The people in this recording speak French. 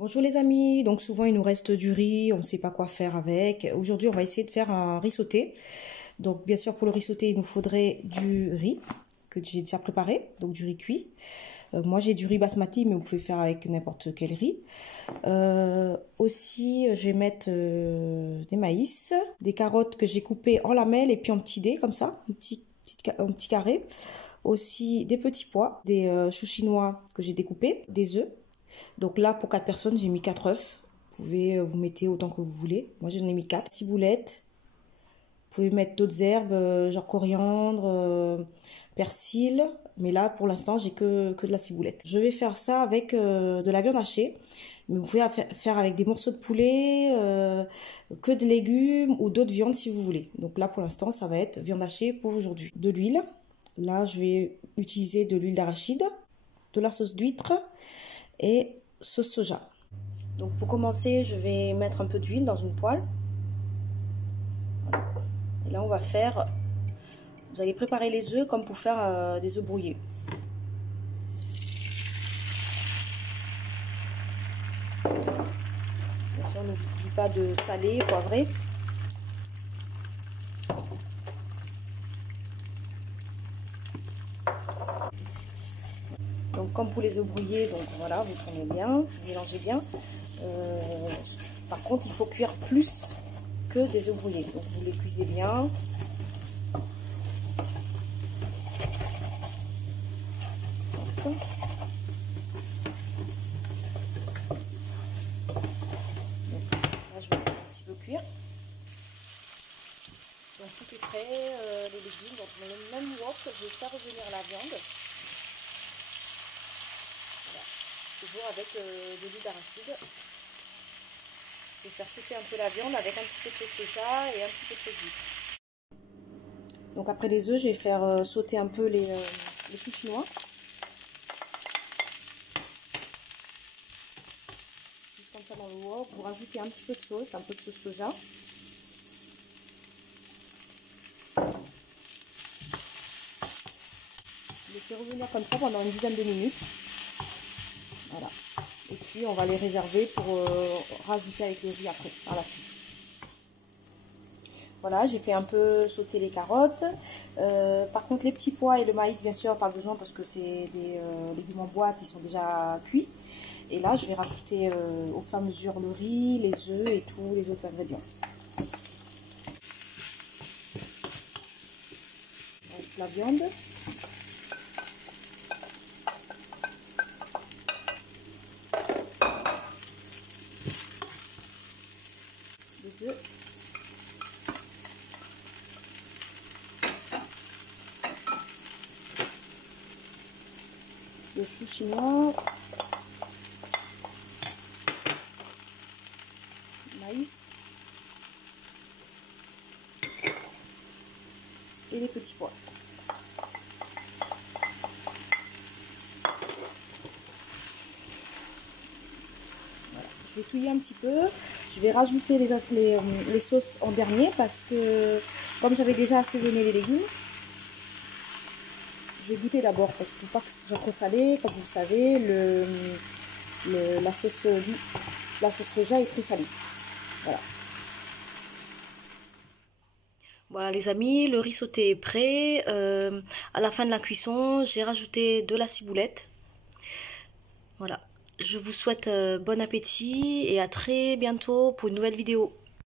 Bonjour les amis, donc souvent il nous reste du riz, on ne sait pas quoi faire avec. Aujourd'hui on va essayer de faire un riz sauté. Donc bien sûr pour le riz sauté il nous faudrait du riz que j'ai déjà préparé, donc du riz cuit. Moi j'ai du riz basmati mais vous pouvez faire avec n'importe quel riz. Aussi je vais mettre des maïs, des carottes que j'ai coupées en lamelles et puis en petits dés comme ça, un petit carré. Aussi des petits pois, des choux chinois que j'ai découpés, des œufs. Donc là, pour 4 personnes, j'ai mis 4 œufs. Vous pouvez vous mettez autant que vous voulez. Moi, j'en ai mis 4. Ciboulettes. Vous pouvez mettre d'autres herbes, genre coriandre, persil. Mais là, pour l'instant, j'ai que de la ciboulette. Je vais faire ça avec de la viande hachée. Mais vous pouvez faire avec des morceaux de poulet, que de légumes ou d'autres viandes si vous voulez. Donc là, pour l'instant, ça va être viande hachée pour aujourd'hui. De l'huile. Là, je vais utiliser de l'huile d'arachide, de la sauce d'huître et sauce soja. Donc pour commencer, je vais mettre un peu d'huile dans une poêle. Voilà. Et là, on va faire... Vous allez préparer les œufs comme pour faire des œufs brouillés. Bien sûr, n'oublie pas de saler, poivrer. Donc comme pour les œufs brouillés, donc voilà, vous prenez bien, vous mélangez bien. Par contre, il faut cuire plus que des œufs brouillés. Donc vous les cuisez bien. Donc, là, je vais laisser un petit peu cuire. Donc tout est prêt, les légumes. Donc dans le même wok, je vais faire revenir la viande. Voilà. Toujours avec de l'huile d'arachide. Je vais faire chauffer un peu la viande avec un petit peu de sauce soja et un petit peu de sauce d'huître. Donc après les œufs, je vais faire sauter un peu les choux chinois. Juste comme ça dans le wok. Vous rajoutez un petit peu de sauce, un peu de sauce soja. Laissez revenir comme ça pendant une dizaine de minutes. Voilà. Et puis on va les réserver pour rajouter avec le riz après, par la suite. Voilà, j'ai fait un peu sauter les carottes. Par contre, les petits pois et le maïs, bien sûr, pas besoin parce que c'est des légumes en boîte, ils sont déjà cuits. Et là, je vais rajouter au fur et à mesure le riz, les œufs et tous les autres ingrédients. Avec la viande. Les œufs. Le chou chinois. Maïs. Et les petits pois. Voilà. Je vais touiller un petit peu. Je vais rajouter les sauces en dernier parce que comme j'avais déjà assaisonné les légumes, je vais goûter d'abord parce qu'il ne faut pas que ce soit trop salé. Comme vous le savez, la sauce soja est très salée. Voilà. Voilà les amis, le riz sauté est prêt. À la fin de la cuisson, j'ai rajouté de la ciboulette. Voilà. Je vous souhaite bon appétit et à très bientôt pour une nouvelle vidéo.